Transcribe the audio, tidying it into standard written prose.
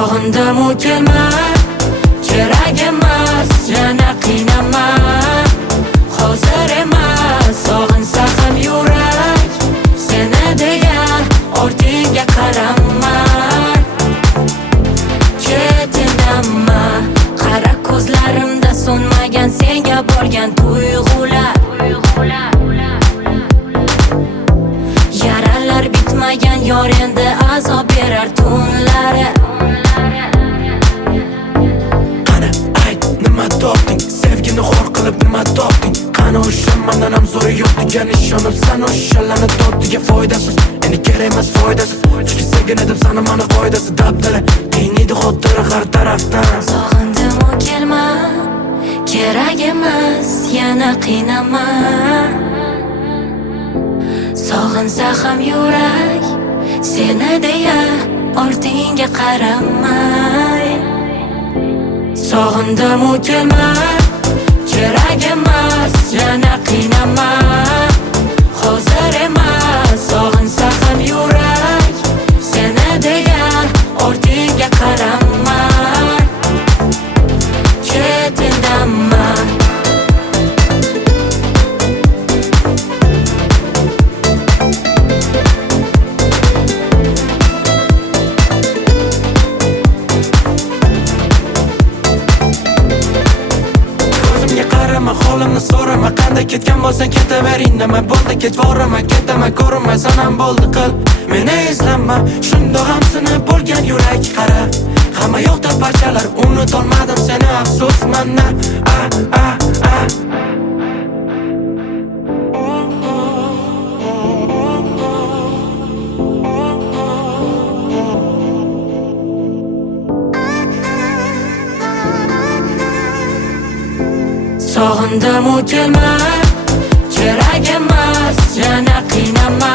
Sog'indim u kelma, kerak emas, yana qiynama. Hozir emas, sog'insa ham yurak seni deya ortingga qarama. Ket indama, qara ko'zlarimda so'nmagan senga bo'lgan tuyg'ular. Yaralar bitmagan yor endi azob berar tunlari. Qani ayt, nima topding? Sevgini xor qilib nima topding? Qani o'sha mandan ham zo'ri yo'q degan ishonib san o'shalarni topdiga foydasiz. Endi kerak emas foydasiz. Chunki sevgin edib sani mana qoidasi dabdala. Qiynaydi xotira har tarafdan. Sog'indim u kelma, kerak emas, yana qiynama. Sog'insa ham yurak seni deya ortingga qaramay. Sog'indim u kelma, kerak emas, yana qiynama. Hozir emas, sog'insa ham yurak seni deya ortingga qaramay. Ket indama. Holimni so'rama, qanday ketgan bo'lsang ketaver, indamay bo'ldi kech vorama, ketaman ko'rinmay sanam bo'ldi qil. Meni izlama, shundoq ham sinib bo'lgan yurak qara. Hamma yoqda parchalar, unutolmadim seni, afsusman-na. Sog'indim u kelma, kerak emas, yana qiynama.